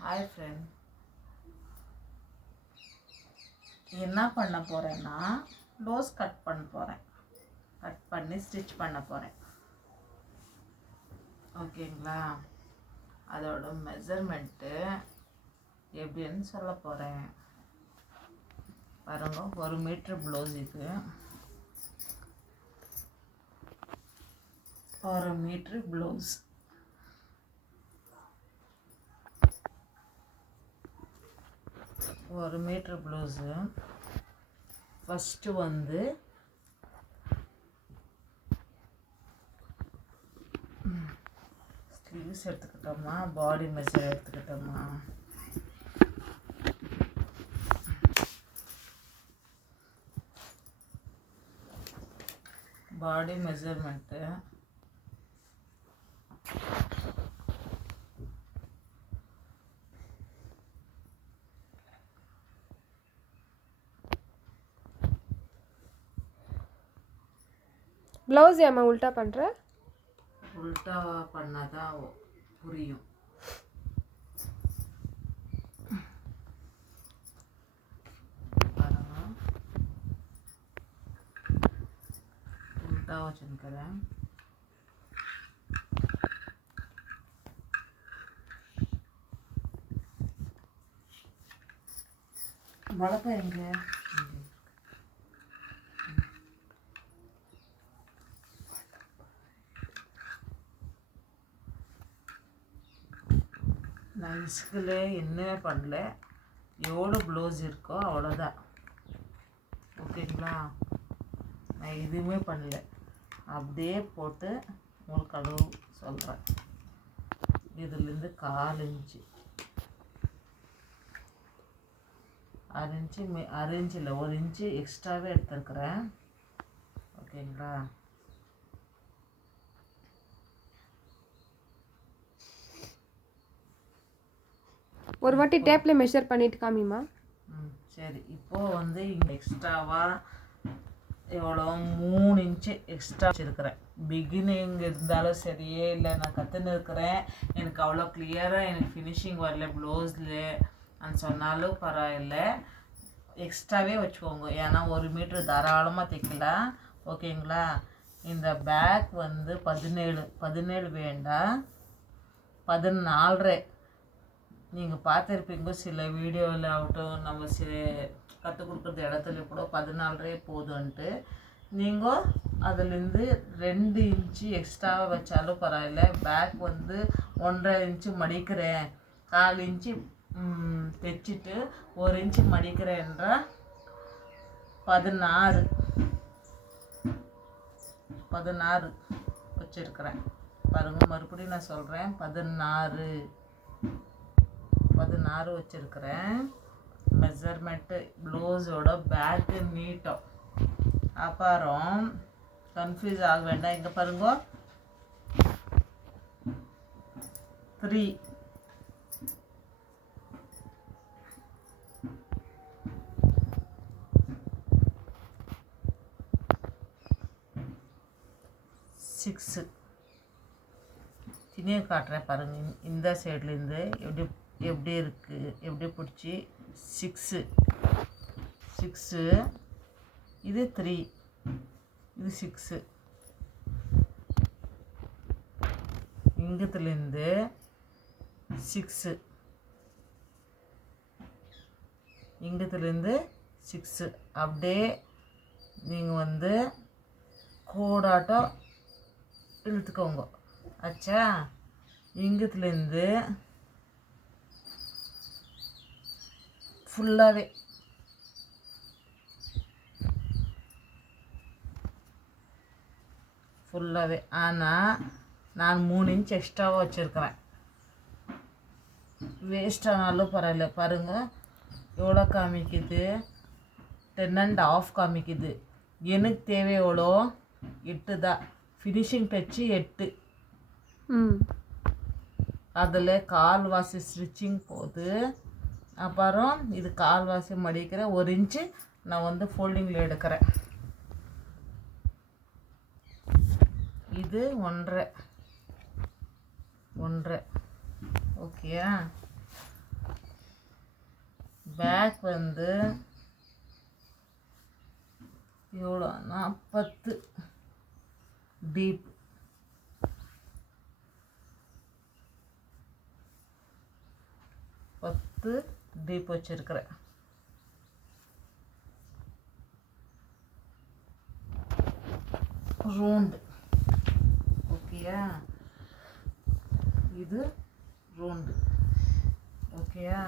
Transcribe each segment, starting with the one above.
Hi friend, என்ன பண்ண போகிறேன்னா ப்ளவுஸ் கட் பண்ண போகிறேன். கட் பண்ணி ஸ்டிச் பண்ண போகிறேன். ஓகேங்களா? அதோட மெஷர்மெண்ட்டு எப்படின்னு சொல்ல போகிறேன். பாருங்க, 1 மீட்ரு ப்ளவுஸ் இது. 1 மீட்ரு ப்ளவுஸ். ஒரு மீட்ரு ப்ளவுஸு ஃபஸ்ட்டு வந்து ஸ்லீவ்ஸ் எடுத்துக்கிட்டோமா, பாடி மெஷர் எடுத்துக்கிட்டோமா. பாடி மெஷர்மெண்ட்டு ப்ளவுஸ் ஏம்மா உல்ட்டா பண்ணுற? உல்ட்டா பண்ணாதான் புரியும். பாருங்க, உல்ட்டா வச்சுருக்கிறேன். வளர்க்க எங்கே நான் இஸ்கில் இன்னுமே பண்ணல. எவ்வளோ ப்ளவுஸ் இருக்கோ அவ்வளோதான். ஓகேங்களா? நான் எதுவுமே பண்ணல, அப்படியே போட்டு உங்களுக்கு அளவு சொல்கிறேன். இதுலேருந்து 1/4 இன்ச்சு, 1 இன்ச்சு, 1 இன்ச்சு இல்லை, 1 இன்ச்சு எக்ஸ்ட்ராவே எடுத்துருக்குறேன். ஓகேங்களா? ஒரு வாட்டி டேப்பில் மெஷர் பண்ணிட்டு காமிமா. சரி. இப்போது வந்து இங்கே எக்ஸ்ட்ராவாக எவ்வளோ 3 இன்ச்சு எக்ஸ்ட்ரா வச்சுருக்கிறேன். பிகினிங் இருந்தாலும் சரியே இல்லை, நான் கற்றுன்னு இருக்கிறேன், எனக்கு அவ்வளோ கிளியராக எனக்கு ஃபினிஷிங் வரல ப்ளவுஸில் అని சொன்னாலும் பரவாயில்ல, எக்ஸ்ட்ராவே வச்சுக்கோங்க. ஏன்னா 1 மீட்ரு தாராளமாக தைக்கலாம். ஓகேங்களா? இந்த பேக் வந்து 17 வேண்டாம், 14.5. நீங்கள் பார்த்துருப்பீங்க சில வீடியோவில் ஆகட்டும், நம்ம கற்றுக் கொடுக்குறது இடத்துல கூட 14.5 போதுன்ட்டு. நீங்கள் அதுலேருந்து 2 இன்ச்சு எக்ஸ்ட்ராவாக வச்சாலும் பரவாயில்ல. பேக் வந்து 1.5 இன்ச்சு மடிக்கிறேன், 1/4 இன்ச்சு தைச்சிட்டு 1 இன்ச்சு மடிக்கிறேன்ற 16 வச்சுருக்கிறேன். பாருங்கள், மறுபடியும் நான் சொல்கிறேன், 16 வச்சுருக்கிறேன். மெஷர்மெண்ட்டு ப்ளவுஸோட பேக்கு நீட்டம். அப்புறம் கன்ஃபியூஸ் ஆக வேண்டாம். இங்கே பாருங்க, 3 6 திணியை காட்டுறேன் பாருங்கள். இந்த சைட்லேருந்து எப்படி இருக்குது, எப்படி பிடிச்சி 6, இது 3, இது 6. இங்கத்துலேருந்து 6, இங்கத்துலேருந்து 6. அப்படியே நீங்கள் வந்து கோடாட்டம் இழுத்துக்கோங்க. ஆச்சா? இங்கத்துலேருந்து ஃபுல்லாகவே ஆனால் நான் 3 இன்ச் எக்ஸ்ட்ராவாக வச்சுருக்கிறேன். வேஸ்ட் ஆனாலும் பரவாயில்ல. பாருங்கள், எவ்வளோ காமிக்குது, 10.5 காமிக்குது. எனக்கு தேவை எவ்வளோ, 8 தான். Finishing touch 8. அதில் 1/4 ஸ்டிச்சிங் போகுது. அப்புறம் இது 1/4 மடிக்கிறேன். 1 இன்ச்சு நான் வந்து ஃபோல்டிங்கில் எடுக்கிறேன். இது 1.5 ஓகேயா? பேக் வந்து எவ்வளோனா 10 டீப். 10 டீப் வச்சுருக்கிறேன். ரவுண்டு. ஓகேயா, இது ரவுண்டு. ஓகேயா,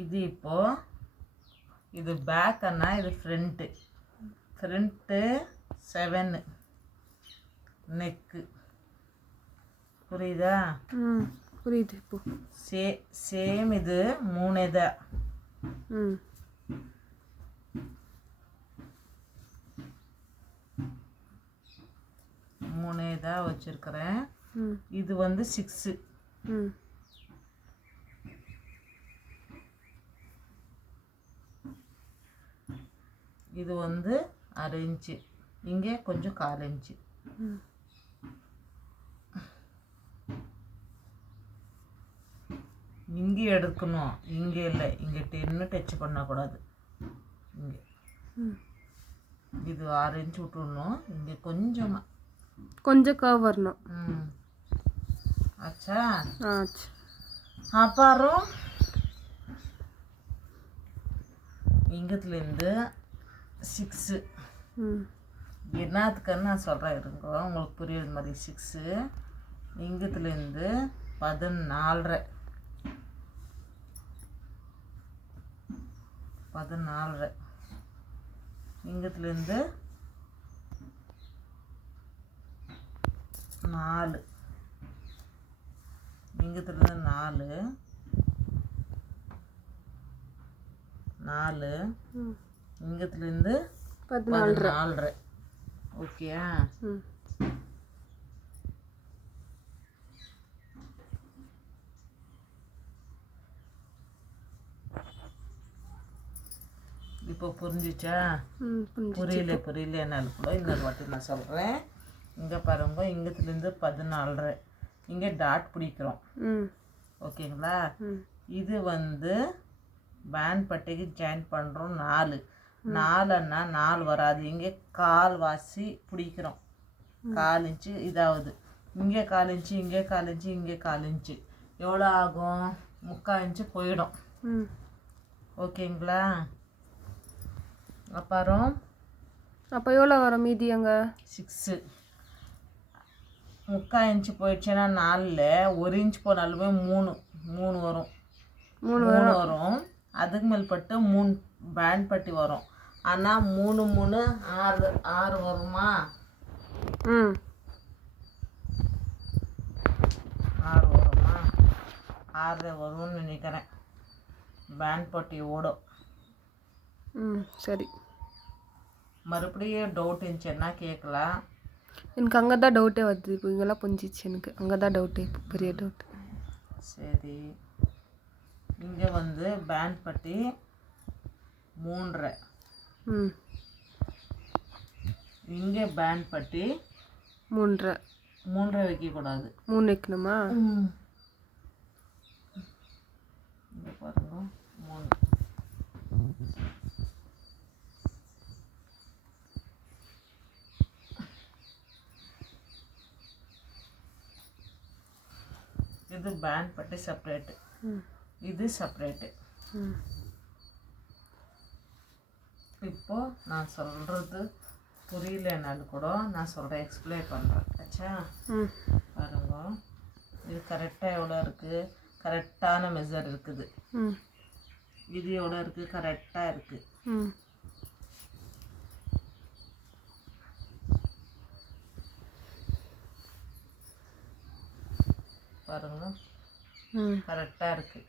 இது இப்போ இது பேக்குன்னா இது ஃப்ரண்ட்டு. 7 நெக்கு. புரியுதா? புரியுது. இப்போ சேம் இது 3 தான். 3 தான் வச்சுருக்கிறேன். இது வந்து 6. இது வந்து 1/2 இன்ச்சு. இங்கே கொஞ்சம் 1/4 இன்ச்சு. இங்கே எடுக்கணும், இங்கே இல்லை. இங்கே 10 டச் பண்ணக்கூடாது. இங்கே இது 6 இன்ச்சு விட்டுடணும். இங்கே கொஞ்சம் கர்வ் வரணும். ஆச்சா? ஆச்சு. அப்புறம் இங்கத்துலேருந்து 6 என்னத்துக்குன்னு நான் சொல்கிறேன் இருங்க, உங்களுக்கு புரியுற மாதிரி. 6 இங்கத்துலேருந்து 14 இங்கத்துலேருந்து 4 இங்கத்துலேருந்து 4 இங்கத்துலேருந்து 14. ஓகேயா? இப்போ புரிஞ்சிச்சா? புரியலனாலும் கூட இன்னொரு வாட்டி நான் சொல்கிறேன். இங்கே பாருங்க, இங்கத்துலேருந்து 14 இங்கே டாட் பிடிக்கிறோம். ஓகேங்களா? இது வந்து பேண்ட் பட்டைக்கு ஜாயின் பண்ணுறோம். 4ன்னா 4 வராது. இங்கே 1/4 வாசி பிடிக்கிறோம். 1/4 இன்ச்சு இதாவது. இங்கே 1/4 இன்ச்சு, இங்கே 1/4 இன்ச்சு, இங்கே 1/4 இன்ச்சு. எவ்வளோ ஆகும்? 3/4 இன்ச்சு போயிடும். ஓகேங்களா? அப்புறம் அப்போ எவ்வளோ வரும் மீதி? அங்கே 6 3/4 இன்ச்சு போயிடுச்சுன்னா 4ல் 1 இன்ச் போனாலுமே 3 வரும். 3 வரும். அதுக்கு மேல்பட்டு 3 பேண்ட் பட்டி வரும். ஆனால் 3 3 6 வருமா? 6 வருமா? 6 வரும்னு நினைக்கிறேன். பேண்ட் பட்டி ஓடும். சரி. மறுபடியும் டவுட் இருந்துச்சுன்னா கேட்கலாம். எனக்கு அங்கே தான் டவுட்டே வருது. இப்போ இங்கெல்லாம் புரிஞ்சிச்சு. எனக்கு அங்கே தான் டவுட்டே, இப்போ பெரிய டவுட். சரி, இங்கே வந்து பேண்ட் பட்டி 3. இங்கே பேண்ட் பட்டி 3 வைக்கக்கூடாது. 3 வைக்கணுமா? இங்கே பாருங்க 3. இது பேண்ட் பட்டி செப்பரேட்டு, இது செப்பரேட்டு. இப்போ நான் சொல்கிறது புரியலனாலும் கூட நான் சொல்கிறேன், எக்ஸ்பிளைன் பண்ணுறேன். ஆச்சா? பாருங்க, இது கரெக்டாக எவ்வளோ இருக்குது? கரெக்டான மெஷர் இருக்குது. இது எவ்வளோ இருக்குது? கரெக்டாக இருக்குது. பாருங்க, கரெக்டாக இருக்குது.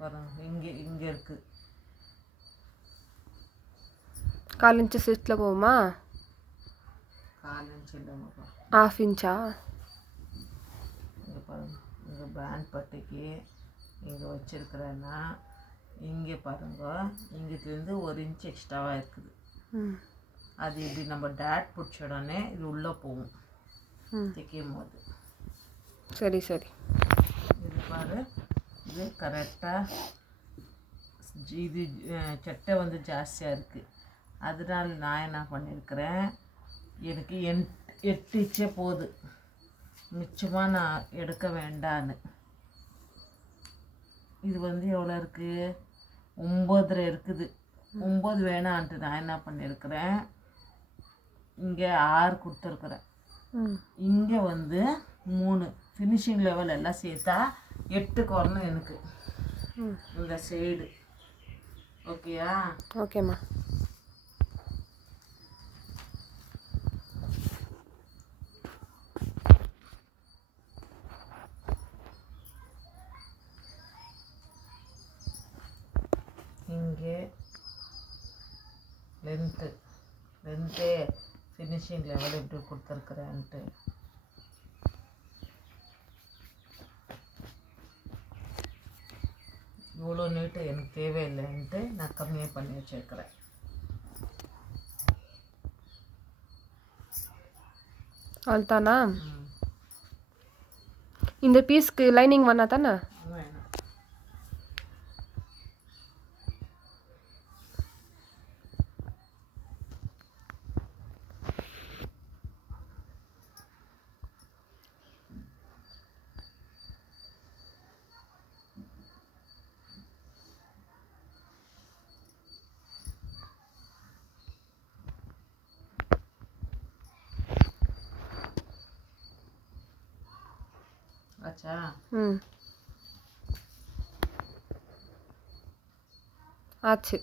பாருங்க, இங்கே இருக்குது. 1/4 இன்ச்சு ஸ்விட்சில் போகுமா? 1/4 இன்ச்சு இல்லைங்கப்பா, 1/2 இன்ச்சா? இங்கே பாருங்க, இங்கே பேண்ட் பட்டிக்கு இங்கே வச்சுருக்கிறேன்னா இங்கே பாருங்க, இங்கேருந்து 1 இன்ச் எக்ஸ்ட்ராவாக இருக்குது. அது இப்படி நம்ம டேட் பிடிச்ச உடனே இது உள்ளே போகும் ம் தைக்கும் போது. சரி சரி. இது பாரு, இது கரெக்டாக இது சட்டை வந்து ஜாஸ்தியாக இருக்குது. அதனால நான் என்ன பண்ணியிருக்கிறேன், எனக்கு 8 இன்ச்சே போகுது, மிச்சமாக நான் எடுக்க வேண்டான்னு. இது வந்து எவ்வளோ இருக்குது, 9.5 இருக்குது. 9 வேணான்ட்டு நான் என்ன பண்ணியிருக்கிறேன், இங்கே 6 கொடுத்துருக்குறேன். இங்கே வந்து 3 ஃபினிஷிங் லெவல் எல்லாம் சேர்த்தா 8 வரணும் எனக்கு இந்த சைடு. ஓகேயா? ஓகேம்மா. இங்கே லென்த்தே ஃபினிஷிங் லெவல் எப்படி கொடுத்துருக்குறேன்ட்டு. இவ்வளோ நீட்டு எனக்கு தேவையில்லைன்ட்டு நான் கம்மியாக பண்ணி வச்சுருக்கிறேன். அவ்வளோதானா? இந்த பீஸ்க்கு லைனிங் வேணா தானே? வேணாம். ஆச்சா? ம் ஆச்சு.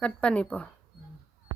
கட் பண்ணிப்போ.